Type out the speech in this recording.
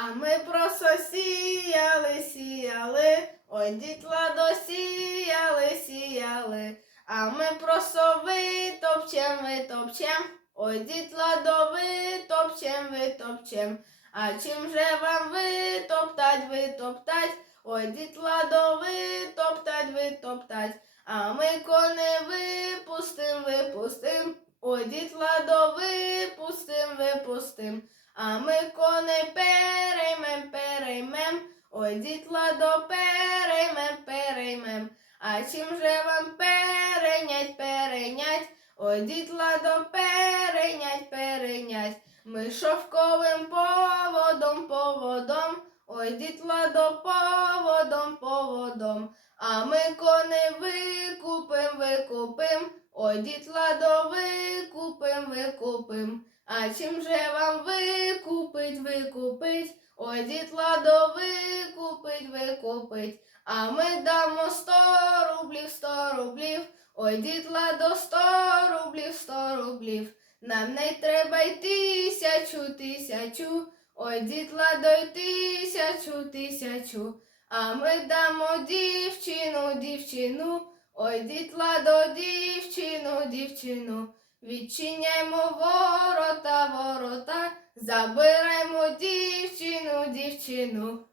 А ми просто сіяли, сіяли, ой, дітла досіяли, сіяли. А ми просто витопчем, витопчем, ой, дітла до витопчем, витопчем. А чим же вам витоптать, витоптать, ой, дітла до витоптать, витоптать. А ми кони випустим, випустим, ой, дітла до випустим, випустим. А ми коней переймем, переймем, ой, дітла до переймем, переймем. А чим же вам перейнять, перейнять, ой, дітла до перейнять, перейнять. Ми шовковим поводом, поводом, ой, дітла до поводом, поводом. А ми коней викупим, викупим, ой, дітла викупим, викупим. А чим же вам викупить, викупить, ой, дітла до викупить, викупить. А ми дамо сто рублів, сто рублів, ой, дітла до сто рублів, сто рублів. Нам не треба й тисячу, тисячу, ой, дітла до й тисячу, тисячу. А ми дамо дівчину, дівчину, ой, дітла до дівчину, дівчину. Відчиняємо ворота, забираємо дівчину, дівчину.